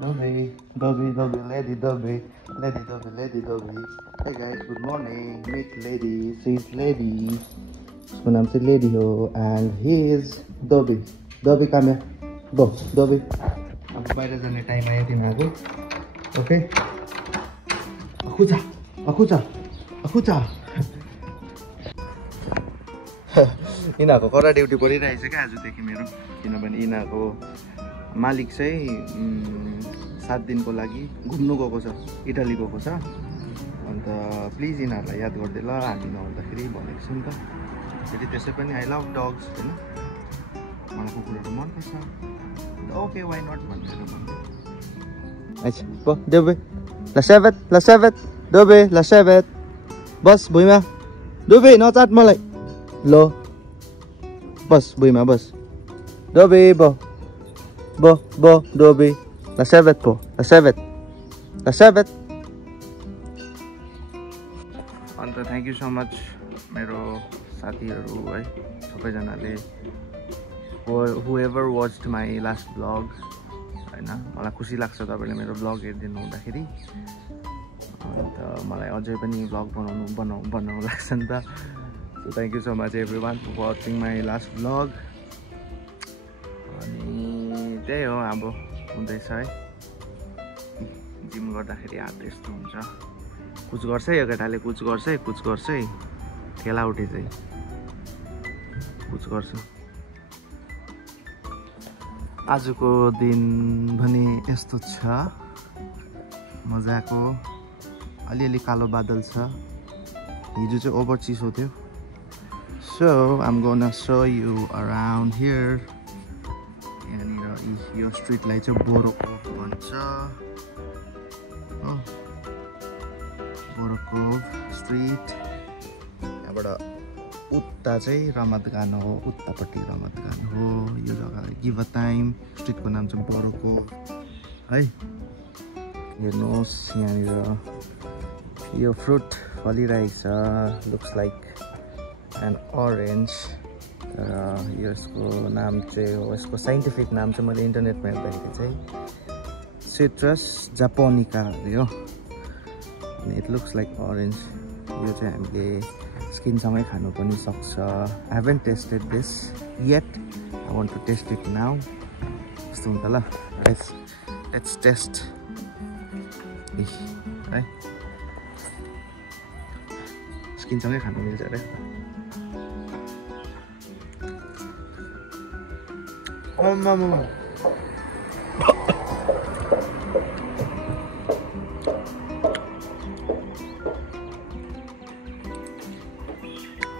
Dobby, Dobby, Dobby, Lady Dobby, Lady Dobby, Lady Dobby. Hey guys, good morning. Meet Lady. She's Lady. उसको नाम चाहिँ Lady हो and he is Dobby. Dobby come here. Go, Dobby. अब बाहिर जाने time आयो तिमीहरूको. Okay? अखुचा. यिनीहरूको कडा ड्युटी परिरहेछ क्या आजदेखि मेरो, किनभने यिनीहरूको मालिक चाहिँ 7 दिनको लागि घुम्नु गएको छ, इटाली गएको छ. अन्त प्लिज यिनीहरूलाई याद गरिदिए ल, हामी नहुँदाखेरि भनेको छु नि त. फेरि त्यसै पनि आई लभ डग्स होइन, मलाई कुकुरहरू मनपर्छ. ओके वाइ नट भनेर भन्दै. अच्छा गो देवे ल सेभेत दोबे ल सेभेत बस भुइँमा. दोबे नचाट मलाई. ल बस भुइँमा बस. दोबे बो दोबे ल सेभेत पो ल सेभेत. अन्त थ्याङ्क यू सो मच मेरो साथीहरू है, सबैजनाले whoever watched my last vlog होइन. मलाई खुसी लाग्छ तपाईँले मेरो भ्लग हेरिदिनु हुँदाखेरि. अन्त मलाई अझै पनि भ्लग बनाउनु लाग्छ नि त. So thank you so much everyone for watching my last vlog. अनि त्यही हो अब हुँदैछ है, जिम गर्दाखेरि हात यस्तो हुन्छ. कुछ गर्छ है यो केटाले, कुछ गर्छ है ठेला उठे चाहिँ कुछ गर्छ. आजको दिन भने यस्तो छ मजाको. अलिअलि कालो बादल छ. हिजो चाहिँ ओभर चिसो थियो. So I'm gonna so you around here. यहाँनिर यो स्ट्रिटलाई चाहिँ बोरोको भन्छ. बोरोको स्ट्रिट. यहाँबाट उता चाहिँ रमतगान हो, उतापट्टि रमतगान हो. यो जग्गा गिभ अ टाइम. स्ट्रिटको नाम चाहिँ बोरोको है. हेर्नुहोस् यहाँनिर यो फ्रुट फलिरहेको छ. Looks like an orange. तर यसको नाम चाहिँ हो, यसको साइन्टिफिक नाम चाहिँ मैले इन्टरनेटमा हेर्दाखेरि चाहिँ सिट्रस जापोनिका अरे हो. अनि इट लुक्स लाइक अरेन्ज. यो चाहिँ हामीले स्किनसँगै खानु पनि सक्छ. I haven't tested this yet. I want to test it now. कस्तो हुन्छ ल, लेट्स टेस्ट है. स्किनसँगै खानु मिल्छ अरे.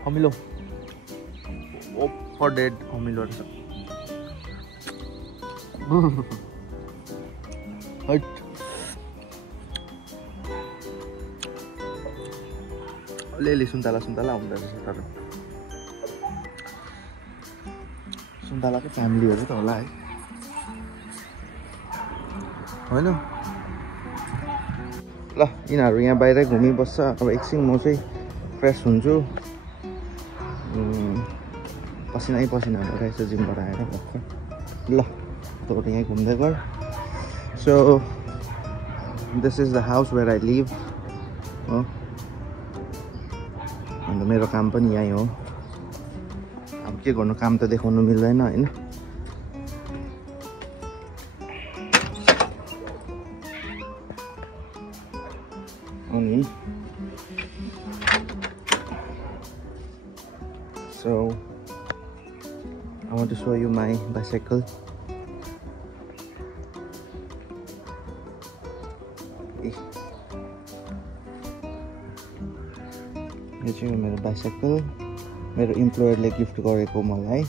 अमिलो ओपर डेड अमिलो रहेछ. अलिअलि सुन्तला हुँदो रहेछ. तर सुन्तलाको फ्यामिलीहरू त होला है होइन. ल यिनीहरू यहाँ बाहिरै घुमिबस्छ. अब एकछिन म चाहिँ फ्रेस हुन्छु. पसिना भइरहेछ जिमबाट आएर भर्खर. ल तँ यहीँ घुम्दै गर. So this is the house where I live हो. अन्त मेरो काम पनि यहीँ हो. अब के गर्नु, काम त देखाउनु मिल्दैन होइन. अनि so I want to show you my bicycle. यो चाहिँ मेरो बाइसाइकल. मेरो इम्प्लोयरले गिफ्ट गरेको मलाई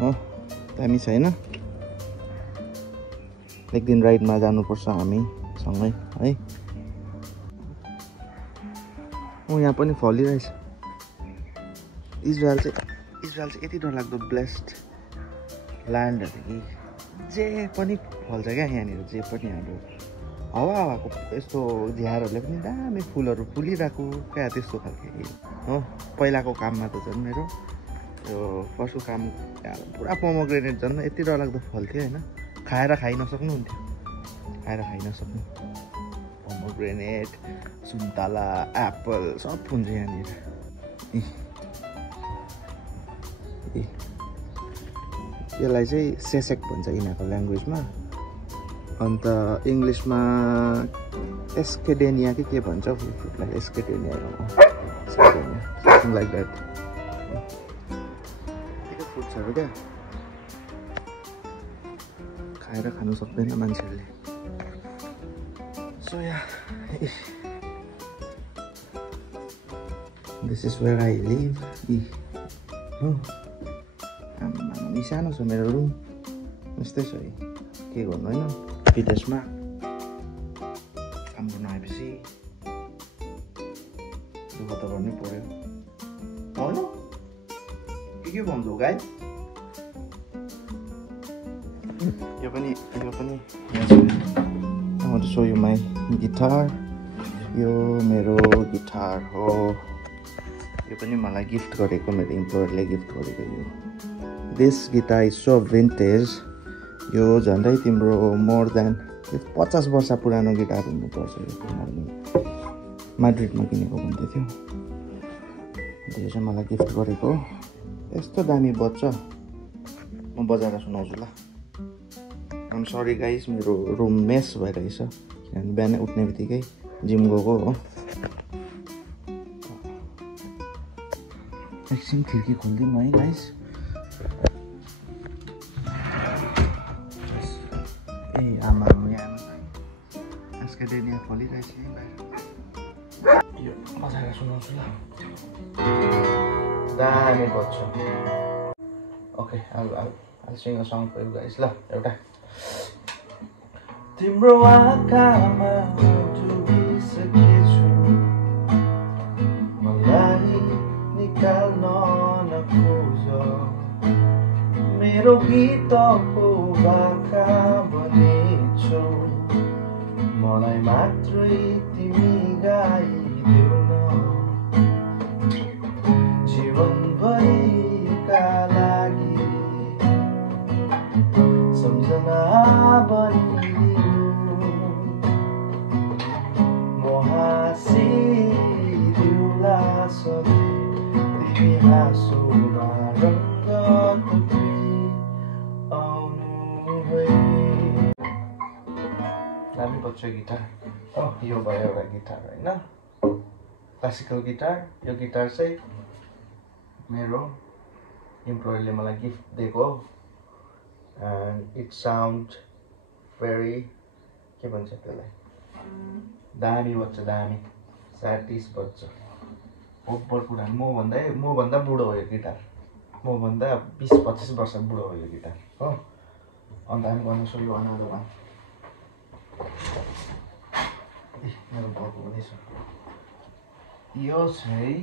हो. दामी छ होइन. एक दिन राइडमा जानुपर्छ हामी सँगै है. यहाँ पनि फलिरहेछ. इजरायल चाहिँ यति डरलाग्दो ब्लेस्ड ल्यान्ड अरे कि जे पनि फल्छ क्या यहाँनिर. जे पनि अब हावाको यस्तो झ्यारहरूले पनि दामी फुलहरू फुलिरहेको क्या, त्यस्तो खालके हो. पहिलाको काममा त झन् मेरो यो पशु काम पुरा पोमोग्रेनेट झन् यति डरलाग्दो फल्थ्यो होइन. खाएर खाइ नसक्नुहुन्थ्यो खाएर खाइ नसक्नु पोमोग्रेनेट सुन्तला एप्पल सब हुन्छ यहाँनिर यसलाई चाहिँ सेसेक भन्छ यिनीहरूको ल्याङ्ग्वेजमा अन्त इङ्ग्लिसमा एस्केडेनिया के भन्छ फ्रुटलाई एस्केडेनिया समथिङ लाइक द्याट फ्रुट्सहरू क्या खाएर खानु सक्दैन मान्छेहरूले so yeah this is where I live सानो छ मेरो रुम यस्तै छ है के गर्नु होइन विदेशमा काम गर्नु आएपछि दुःख त गर्नै पर्यो होइन के भन्छौ गाई यो पनि I want to show you my guitar यो मेरो गिटार हो यो पनि मलाई गिफ्ट गरेको मेरो इम्प्लोयरले गिफ्ट गरेको यो This guitar is so vintage यो झन्डै तिम्रो मोर देन 50 वर्ष पुरानो गिटार हुनुपर्छ यो माड्रिडमा किनेको भन्दै थियो यो चाहिँ मलाई गिफ्ट गरेको यस्तो दामी बज्छ म बजाएर सुनाउँछु ल I'm sorry guys मेरो रुम मेस भइरहेछ किनभने बिहान उठ्ने बित्तिकै जिम गएको हो एकछिन खिड्की खोलिदिउँ है गाइस ए आमा यहाँ एस्केडेनिया फलिरहेछ है बाहिर यो बजाएर सुनाउँछु ल दामी बज्छ okay I'll sing a song for you guys ल एउटा तिम्रो आँखामा डुबिसकेछु मलाई निकाल्न नखोज मेरो गीतको भाका बनेछौ मलाई मात्रै तिमी गाइदेऊ न जीवनभरिका लागि सम्झना बनिदिनु म हाँसिदिउँला सधैँ तिमी हाँसोमा रङ्ग थुप्री आउनु भए दामी बज्छ गिटार यो भयो एउटा गिटार होइन क्लासिकल गिटार यो गिटार चाहिँ मेरो इम्प्लोयरले मलाई गिफ्ट दिएको and it sounds very के भन्छ त्यसलाई दामी बज्छ दामी स्याटिस बज्छ ओभर कुरा मभन्दा बुढो हो यो गिटार मभन्दा 20-25 वर्ष बुढो हो यो गिटार हो अन्त हामी गर्न सक्यो अनादोमा मेरो भएको पनि छ यो चाहिँ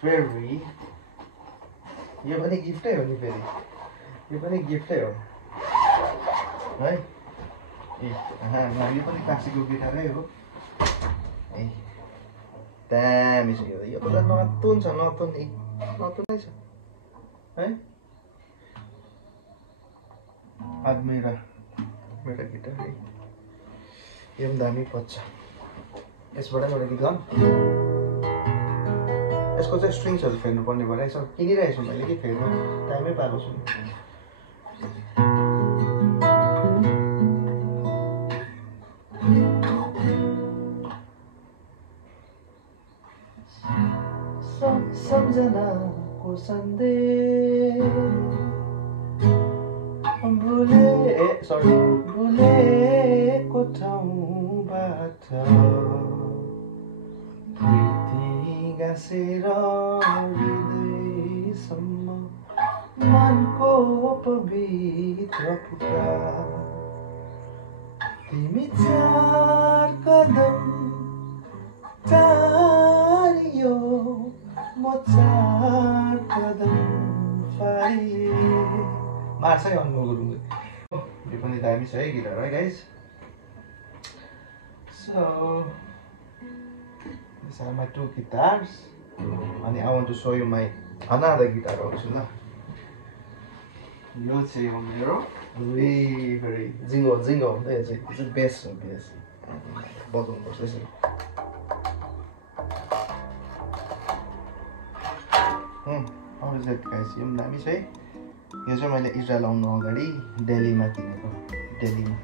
फेरि यो पनि गिफ्टै हो नि फेरि यो पनि गिफ्टै हो है यो पनि क्लासिकल गिटारै हो है दामी छ यो त नतुन छ नतुनै छ है मेरा गिटार है यो पनि दामी बज्छ यसबाट एउटा गीत गाउँ यसको चाहिँ स्ट्रिङ्सहरू फेर्नु पर्ने भएर यसो किनिरहेको छु मैले कि फेर्नु टाइमै पाएको छु सम्झनाको सन्देश भुलेको ठाउँबाट प्रीति गाँसेर हृदयसम्म मनको पवित्र पुकार तिमी चार कदम टाढियो म चार कदम पारिए मार्छ है अनुभव गुरुङले यो पनि दामी छ है गिटार है guys so these are my two guitars and I want to show you my another guitar also la यो चाहिँ हो मेरो फेरि जिङ्गो हुँदै चाहिँ बेस हो बेस बजाउनुपर्छ यसरी गाइस यो पनि दामी छ है यो चाहिँ मैले इजरायल आउनु अगाडि दिल्लीमा किनेको दिल्लीमा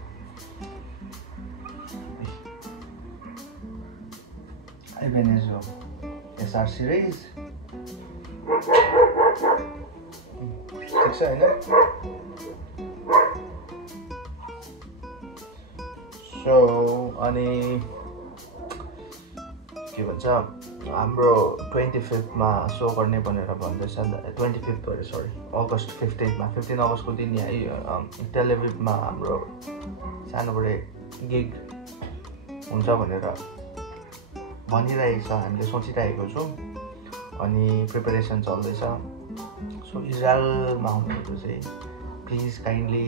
Ebenezer SR series ठिक छ हैन सो अनि के भन्छ हाम्रो 25th मा सो गर्ने भनेर भन्दैछ 25th भरे सरी अगस्त 15th मा 15 अगस्तको दिन यहाँ टेलिभिजनमा हाम्रो सानोबडे गिग हुन्छ भनेर भनिरहेको छ हामीले सोचिरहेको छौँ अनि प्रिपरेसन चल्दैछ सो इजरायलमा आउनुहुन्छ चाहिँ प्लिज काइन्डली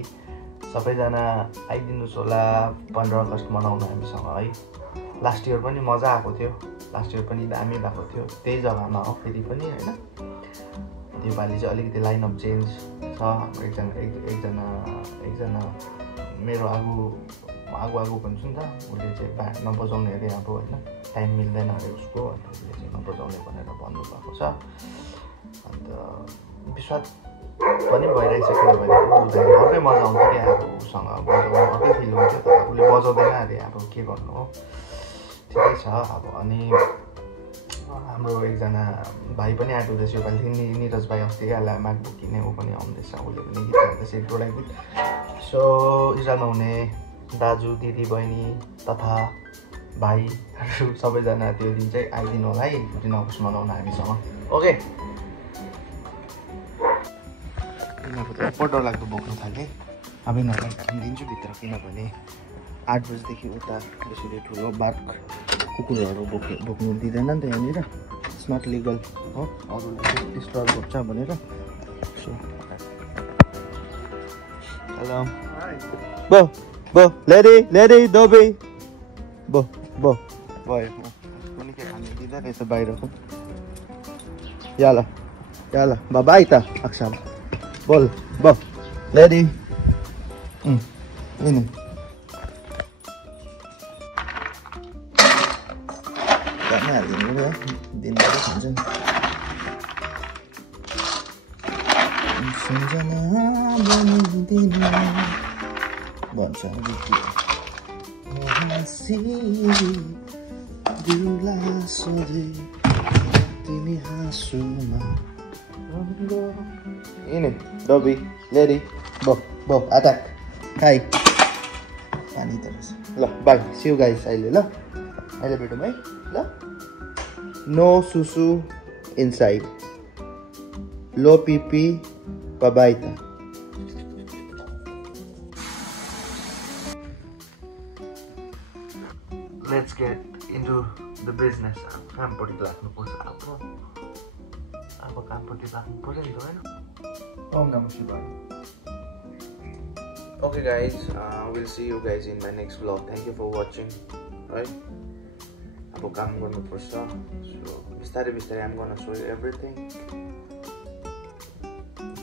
सबैजना आइदिनुहोस् होला 15 अगस्त मनाउन हामीसँग है लास्ट इयर पनि मजा आएको थियो लास्ट इयर पनि दामी भएको थियो त्यही जग्गामा हो फेरि पनि हैन योपालि चाहिँ अलिकति लाइन अफ चेन्ज छ हाम्रो एकजना मेरो आगो भन्छु नि त उसले चाहिँ ब्यान्ड नबजाउने अरे अब होइन टाइम मिल्दैन अरे उसको अन्त उसले चाहिँ नबजाउने भनेर भन्नुभएको छ अन्त विश्वास पनि भइरहेछ किनभने अर्कै मजा आउँछ कि अब उसँग बजाउनु अर्कै फिल हुन्थ्यो तर उसले बजाउँदैन अरे अब के गर्नु हो ठिकै छ अब अनि हाम्रो एकजना भाइ पनि आएको हुँदैछ योपालि निरज भाइ अस्ति क्या म्याकबुक किने ऊ पनि आउँदैछ उसले पनि गीत गाउँदैछ एक दुईवटा गीत सो इजरायलमा हुने दाजु दिदी बहिनी तथा भाइहरू सबैजना त्यो दिन चाहिँ आइदिनु होला है 15 अगस्त मनाउन हामीसँग ओके यिनीहरूको त डरलाग्दो बोक्नु थालेँ अब यिनीहरूलाई हालिदिन्छु भित्र किनभने 8 बजीदेखि उता यसरी ठुलो बाघ कुकुरहरू बोक्नु दिँदैन नि त यहाँनिर इट्स नट लिगल हो अरूलाई डिस्टर्ब गर्छ भनेर सो हेलो बो लेडी दोबी बो भयो पनि के खानु दिँदा रहेछ बाहिरको याला बाबाई त अक्षम बोल बो लेडी इन दामी हालिदिनु भयो दिनभरि खान्छ नि सम्झना बनिदिनु भन्छ तिमी हाँसुमा इन डबी लेडी बो अट्याक खाइ पानी त रहेछ ल बाई सिउ गाइस अहिले ल अहिले भेटौँ है ल नो सुसु इनसाइड लो पिपी बाई त Let's get into the business. कामपट्टि लाग्नुपर्छ अब कामपट्टि लाग्नु पर्यो नि त होइन ओम नमः शिवाय Okay guys, we'll see you guys in my next vlog. Thank you for watching. Right? अब काम गर्नुपर्छ so बिस्तारै I'm gonna show you everything.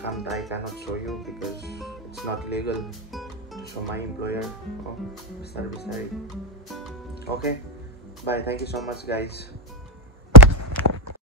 काम त I cannot show you because it's not legal to show my employer. बिस्तारै Okay, bye. Thank you so much, guys.